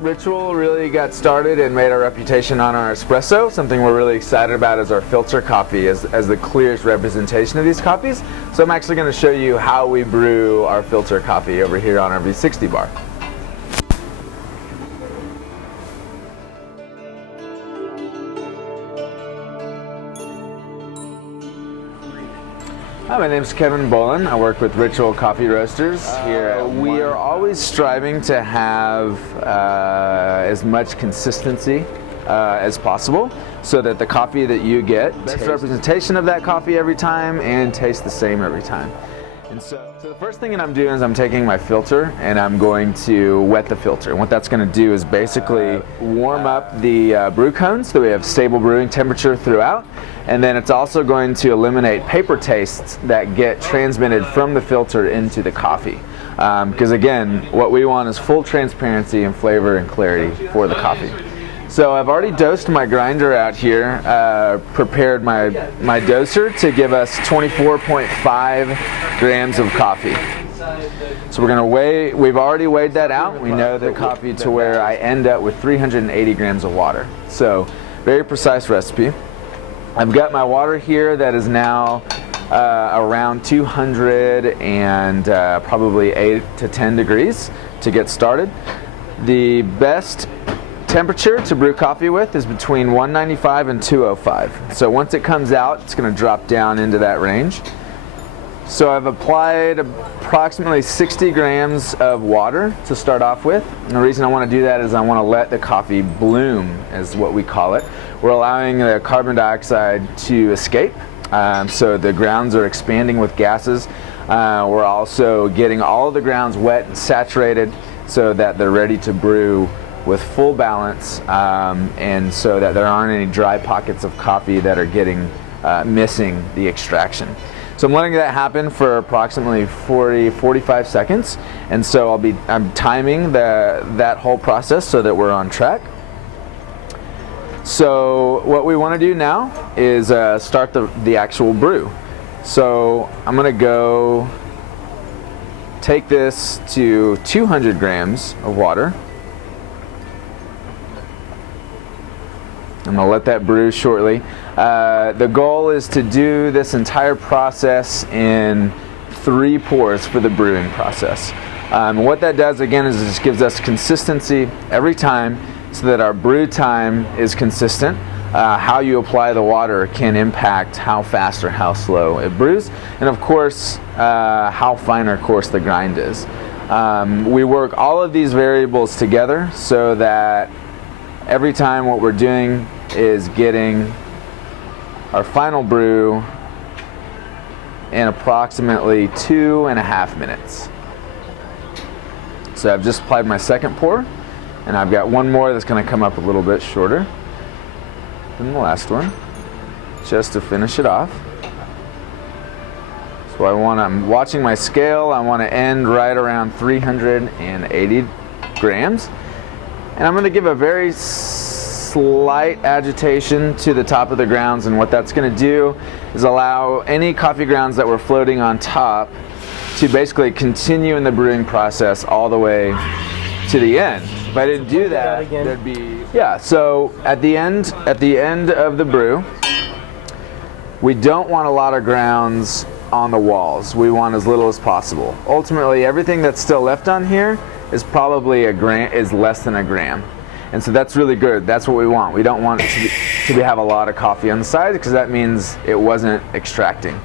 Ritual really got started and made our reputation on our espresso. Something we're really excited about is our filter coffee as the clearest representation of these coffees. So I'm actually going to show you how we brew our filter coffee over here on our V60 bar. Hi, my name is Kevin Bohlin. I work with Ritual Coffee Roasters here. We are always striving to have as much consistency as possible so that the coffee that you get best representation of that coffee every time and tastes the same every time. And so the first thing that I'm doing is I'm taking my filter and I'm going to wet the filter. And what that's going to do is basically warm up the brew cones so that we have stable brewing temperature throughout. And then it's also going to eliminate paper tastes that get transmitted from the filter into the coffee. Because again, what we want is full transparency and flavor and clarity for the coffee. So I've already dosed my grinder out here, prepared my doser to give us 24.5 grams of coffee. So we're going to weigh, we've already weighed that out. We know the coffee to where I end up with 380 grams of water. So very precise recipe. I've got my water here that is now around 200 and probably 8 to 10 degrees to get started. The best temperature to brew coffee with is between 195 and 205. So once it comes out, it's going to drop down into that range. So I've applied approximately 60 grams of water to start off with. And the reason I want to do that is I want to let the coffee bloom, is what we call it. We're allowing the carbon dioxide to escape. So the grounds are expanding with gases. We're also getting all of the grounds wet and saturated so that they're ready to brew with full balance, and so that there aren't any dry pockets of coffee that are getting missing the extraction. So I'm letting that happen for approximately 45 seconds, and so I'm timing that whole process so that we're on track. So what we want to do now is start the actual brew. So I'm going to go take this to 200 grams of water. I'm going to let that brew shortly. The goal is to do this entire process in 3 pours for the brewing process. What that does again is it just gives us consistency every time so that our brew time is consistent. How you apply the water can impact how fast or how slow it brews, and of course how fine or coarse the grind is. We work all of these variables together so that every time what we're doing is getting our final brew in approximately 2.5 minutes. So I've just applied my second pour, and I've got one more that's going to come up a little bit shorter than the last one, just to finish it off. So I'm watching my scale. I want to end right around 380 grams. And I'm going to give a very slight agitation to the top of the grounds, and what that's going to do is allow any coffee grounds that were floating on top to basically continue in the brewing process all the way to the end. If I didn't do that, there'd be... Yeah, so at the end of the brew, we don't want a lot of grounds on the walls. We want as little as possible. Ultimately, everything that's still left on here is probably less than a gram. And so that's really good. That's what we want. We don't want it to have a lot of coffee on the side, because that means it wasn't extracting.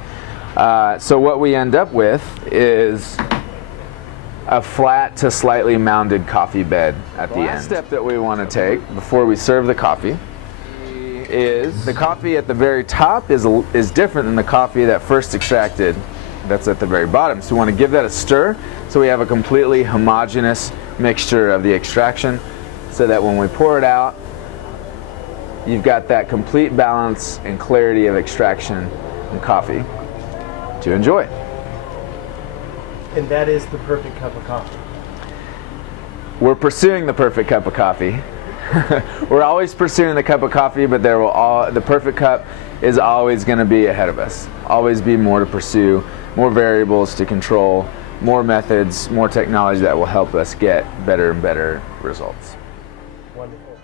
So what we end up with is a flat to slightly mounded coffee bed at the end. The last step that we want to take before we serve the coffee is the coffee at the very top is different than the coffee that first extracted that's at the very bottom. So we want to give that a stir so we have a completely homogeneous mixture of the extraction, so that when we pour it out, you've got that complete balance and clarity of extraction and coffee to enjoy. And that is the perfect cup of coffee. We're pursuing the perfect cup of coffee. We're always pursuing the cup of coffee, but the perfect cup is always going to be ahead of us. Always be more to pursue, more variables to control, more methods, more technology that will help us get better and better results. Wonderful.